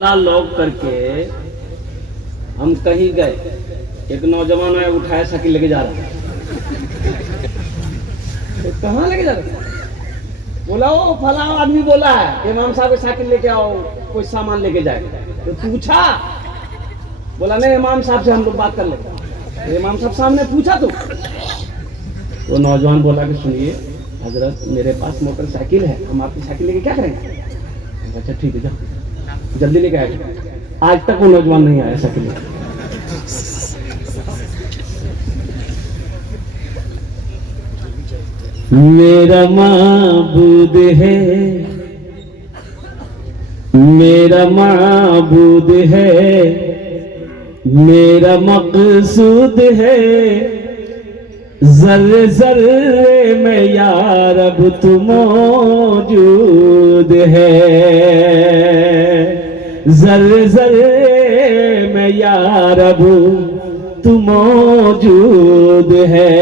Lock करके हम कहीं गए, एक नौजवान है उठाया साइकिल लेके जा रहा है। तो कहाँ लेके जा रहा है? बोला वो फला आदमी बोला है इमाम साहब को साइकिल लेके आओ, कोई सामान लेके जाएगा। तो पूछा, बोला नहीं इमाम साहब से हम लोग बात कर लेते। इमाम साहब सामने पूछा तो नौजवान बोला कि सुनिए हजरत, मेरे पास मोटरसाइकिल है, हम आपकी साइकिल लेके क्या करेंगे? अच्छा ठीक है, जाओ जल्दी लेके आएगा। आज तक वो नौजवान नहीं आया साइकिल लेके। मेरा माबूद है, मेरा माबूद है, मेरा मकसूद है, ज़र्रे ज़र्रे में या रब तू मौजूद है, ज़र्रे ज़र्रे में या रब तू मौजूद है।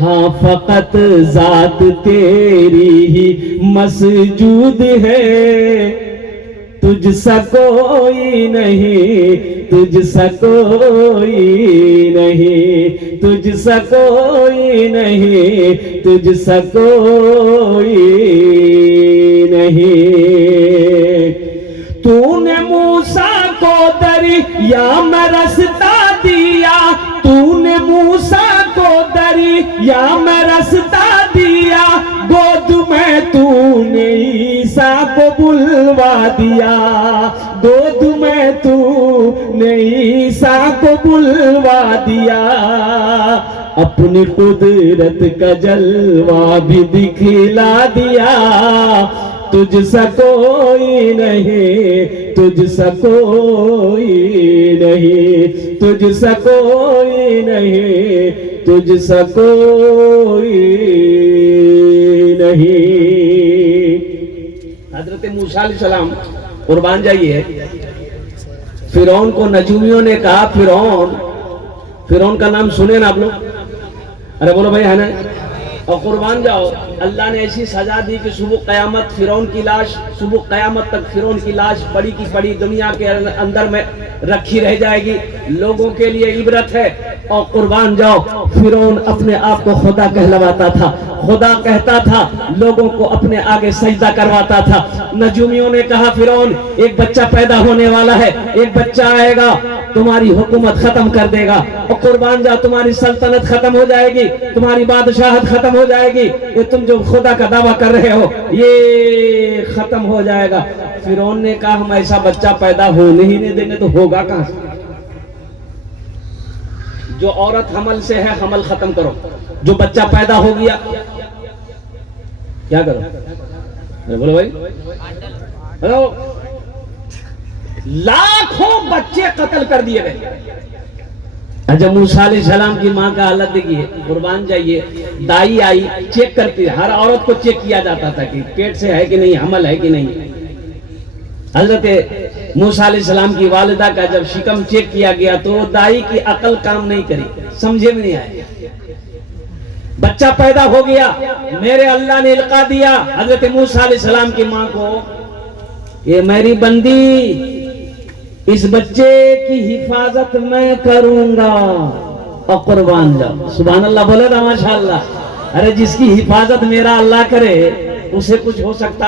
हाँ फ़कत ज़ात तेरी ही मसजूद है, तुझसा कोई नहीं, तुझसा कोई नहीं, तुझसा कोई नहीं, तुझसा कोई नहीं। तूने मूसा को दरिया में रास्ता दिया, तूने मूसा को दरिया में रास्ता दिया, गोद में तूने ईसा को बुलवा दिया, गोद में तूने ईसा को बुलवा दिया। अपनी कुदरत का जलवा भी दिखला दिया, तुझसा कोई नहीं, तुझसा कोई नहीं, तुझसा कोई नहीं, तुझसा कोई नहीं। हजरत मूसा अलैहिस्सलाम कुर्बान जाइए, फिरौन को नजूमियों ने कहा, फिरौन का नाम सुने ना आप लोग? अरे बोलो भाई है ना? और कुर्बान जाओ, अल्लाह ने ऐसी सजा दी कि सुबह क़यामत फिरौन की लाश, सुबह क़यामत तक फिरौन की लाश पड़ी की पड़ी दुनिया के अंदर में रखी रह जाएगी। लोगों के लिए इबरत है। और कुर्बान जाओ, फिरौन अपने आप को खुदा कहलवाता था, खुदा कहता था, लोगों को अपने आगे सजदा करवाता था। नजूमियों ने कहा फिरौन एक बच्चा पैदा होने वाला है, एक बच्चा आएगा तुम्हारी हुकूमत खत्म कर देगा, और कुर्बान जाओ तुम्हारी सल्तनत खत्म हो जाएगी, तुम्हारी बादशाहत खत्म हो जाएगी, ये तुम जो खुदा का दावा कर रहे हो ये खत्म हो जाएगा। फिरौन ने कहा हम ऐसा बच्चा पैदा होने ही नहीं देंगे, तो होगा कहां से? जो औरत हमल से है हमल खत्म करो, जो बच्चा पैदा हो गया क्या करो? अरे बोलो भाई, हेलो, लाखों बच्चे कत्ल कर दिए गए। अच्छा मूसा अलैहिस्सलाम की मां का हालत देखिए, कुर्बान जाइए, दाई आई चेक करती, हर औरत को चेक किया जाता था कि पेट से है कि नहीं, हमल है कि नहीं। हजरत मूसा अलैहिस्सलाम की वालिदा का जब शिकम चेक किया गया तो दाई की अकल काम नहीं करी, समझे में नहीं आया। बच्चा पैदा हो गया, मेरे अल्लाह ने इल्का दिया हजरत मूसा अलैहिस्सलाम की मां को, ये मेरी बंदी, इस बच्चे की हिफाजत मैं करूंगा। और कुर्बान जाओ, सुभान अल्लाह बोले ना माशाअल्लाह। अरे जिसकी हिफाजत मेरा अल्लाह करे उसे कुछ हो सकता?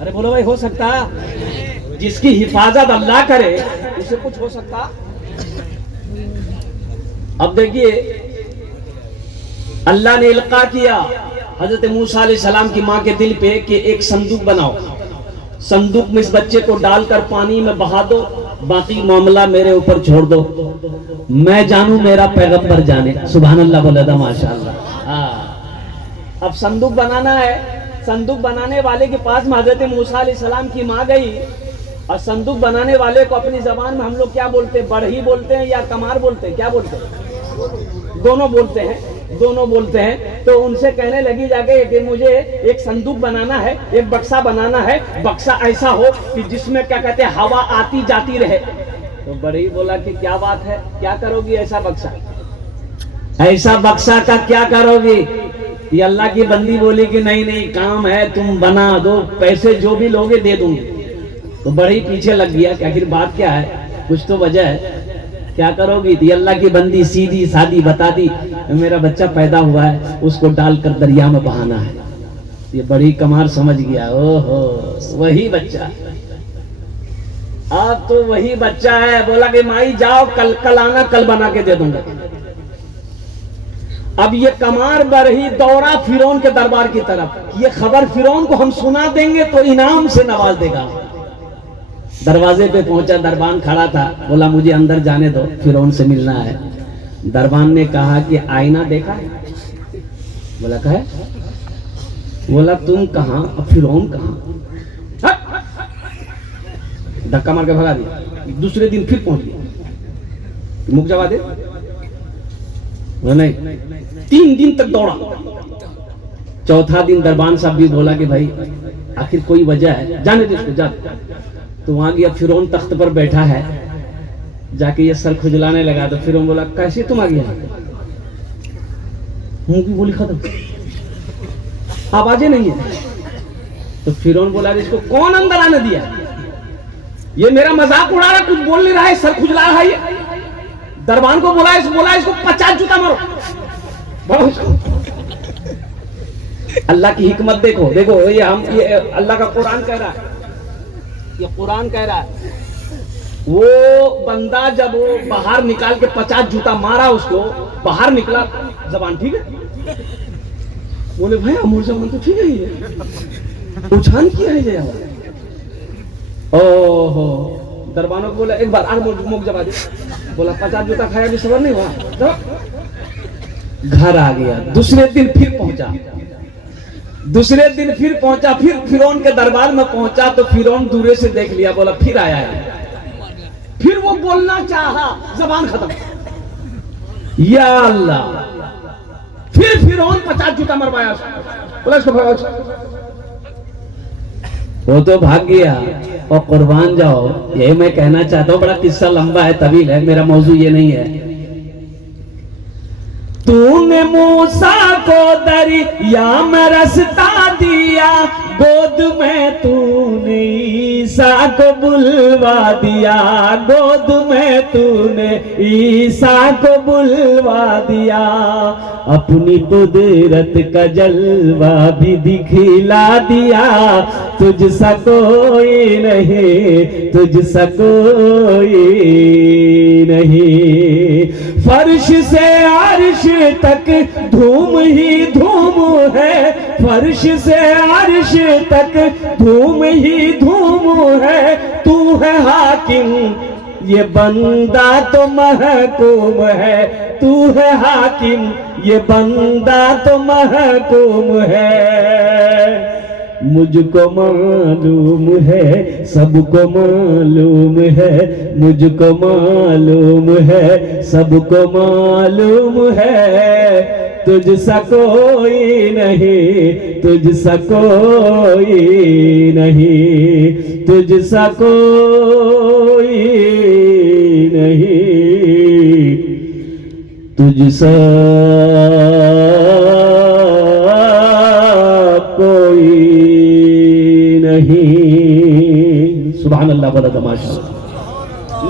अरे बोलो भाई, हो सकता? जिसकी हिफाजत अल्लाह करे उसे कुछ हो सकता? अब देखिए, अल्लाह ने इल्का किया हजरत मूसा अलैहिस्सलाम की मां के दिल पे कि एक संदूक बनाओ, संदूक में इस बच्चे को डालकर पानी में बहा दो, बाकी मामला मेरे ऊपर छोड़ दो, मैं जानू मेरा पैगंबर जाने। सुभान अल्लाह बोला था माशाअल्लाह। अब संदूक बनाना है, संदूक बनाने वाले के पास में हजरत मूसा अलैहिस्सलाम की मां गई, और संदूक बनाने वाले को अपनी जबान में हम लोग क्या बोलते हैं, बढ़ही बोलते हैं या कमार बोलते हैं, क्या बोलते हैं? दोनों बोलते हैं, दोनों बोलते हैं। तो उनसे कहने लगी जाके कि मुझे एक संदूक बनाना है, एक बक्सा बनाना है, बक्सा ऐसा हो कि जिसमें क्या कहते हैं हवा आती जाती रहे। तो बड़ी बोला कि क्या बात है, क्या करोगी ऐसा बक्सा? ऐसा बक्सा का क्या करोगी? ये अल्लाह की बंदी बोली कि नहीं नहीं काम है, तुम बना दो, पैसे जो भी लोगे दे दूंगी। تو بڑے ہی پیچھے لگ گیا کہ آخر بات کیا ہے، کچھ تو وجہ ہے، کیا کرو گی؟ یہ اللہ کی بندی سیدھی سادی بتا دی، میرا بچہ پیدا ہوا ہے، اس کو ڈال کر دریا میں بہانا ہے۔ یہ بڑی کمار سمجھ گیا، او ہو وہی بچہ، اب تو وہی بچہ ہے۔ بولا کہ مائی جاؤ کل آنا، کل بنا کے دے دوں گا۔ اب یہ کمار برہی دوڑا فرعون کے دربار کی طرف، یہ خبر فرعون کو ہم سنا دیں گے تو انعام سے نواز دے گا۔ دروازے پہ پہنچا، دربان کھڑا تھا، بولا مجھے اندر جانے دو، فرعون سے ملنا ہے۔ دربان نے کہا کہ آئینہ دیکھا ہے؟ بولا کہ ہے۔ بولا تم کہاں، فرعون کہاں؟ دھکا مار کے بھگا دیا۔ دوسرے دن پھر پہنچ گیا، مک جوا دے، نہیں 3 دن تک دوڑا۔ چوتھا دن دربان صاحب بھی بولا کہ بھائی آخر کوئی وجہ ہے، جانے دے اس کو، جا۔ تو وہاں گیا، فرعون تخت پر بیٹھا ہے، جا کے یہ سر کھجلانے لگا۔ تو فرعون بولا کیسے تم آ گیا؟ منہ کی بولی ختم، آوازیں نہیں ہے۔ تو فرعون بولا اس کو کون اندر آنے دیا؟ یہ میرا مذاق اڑا رہا، کچھ بول نہیں رہا ہے، سر کھجلا رہا ہے یہ۔ دربان کو بولا اس کو 50 جوتا مارو۔ اللہ کی حکمت دیکھو، دیکھو یہ اللہ کا قرآن کہہ رہا ہے، یہ قرآن کہہ رہا ہے۔ وہ بندہ جب وہ باہر نکال کے 50 جوتا مارا، اس کو باہر نکلا، زبان ٹھیک ہے؟ بولے بھائی امور زبان تو ٹھیک ہے، یہ اچھان کیا ہے یہ؟ اوہو، دربانوں کو بولا ایک بار آر موک جبا دے۔ بولا 50 جوتا کھایا بھی صبر نہیں ہوا۔ گھر آ گیا، دوسرے دن پھر پہنچا، پھر فرعون کے دربار میں پہنچا تو فرعون دورے سے دیکھ لیا، بولا پھر آیا ہے۔ پھر وہ بولنا چاہا، زبان ختم۔ یا اللہ، پھر فرعون 50 جوتا مروایا، بولا اس کو بھگاؤ۔ وہ تو بھاگ گیا۔ اور قربان جاؤ، یہی میں کہنا چاہتا ہوں، بڑا قصہ لمبا ہے، طویل ہے، میرا موضوع یہ نہیں ہے۔ تو نے موسیٰ کو دریا میں رستا دیا، گود میں تو نے عیسیٰ کو بلوا دیا، گود میں تو نے عیسیٰ کو بلوا دیا، اپنی قدرت کا جلوہ بھی دکھلا دیا، تجھ سا کوئی نہیں، تجھ سا کوئی نہیں۔ فرش سے عرش تک دھوم ہی دھوم ہے، فرش سے عرش تک دھوم ہی دھوم ہے، تو ہے حاکم یہ بندہ تو محکوم ہے، تو ہے حاکم یہ بندہ تو محکوم ہے۔ مجھ کو معلوم ہے، سب کو معلوم ہے، مجھ کو معلوم ہے، سب کو معلوم ہے، تجھ سا کوئی نہیں، تجھ سا کوئی نہیں، تجھ سا کوئی نہیں، تجھ سا کوئی نہیں۔ سبحان اللہ، بڑا تماشا۔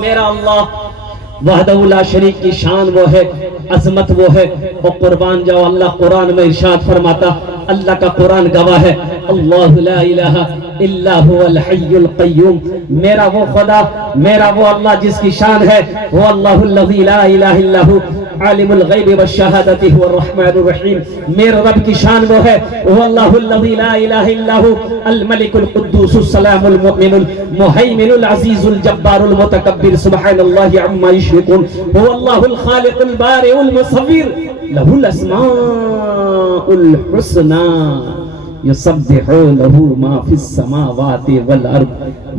میرا اللہ وحدہ لا شریک کی شان وہ ہے، عظمت وہ ہے، اور قربان جاؤ اللہ قرآن میں ارشاد فرماتا، اللہ کا قرآن گواہ ہے، اللہ لا الہ الا هو الحی القیوم، میرا وہ خدا، میرا وہ اللہ جس کی شان ہے، وہ اللہ الذی لا الہ الا هو عالم الغیب والشہادت هو الرحمن الرحیم، میرا رب کی شان وہ ہے، وہ اللہ الذی لا الہ الا هو الملک القدوس السلام المؤمن المہیمن العزیز الجبار المتکبر سبحان اللہ عما یشرکون، هو اللہ الخالق البارئ المصور له الاسماء الحسنى یسبح له ما فی السماوات والارض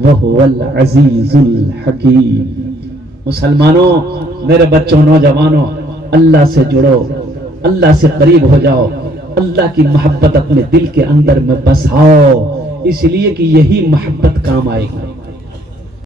وهو العزیز الحکیم۔ مسلمانوں، میرے بچوں، نوجوانوں، اللہ سے جڑو، اللہ سے قریب ہو جاؤ، اللہ کی محبت اپنے دل کے اندر میں بساؤ، اس لیے کہ یہی محبت کام آئے گی۔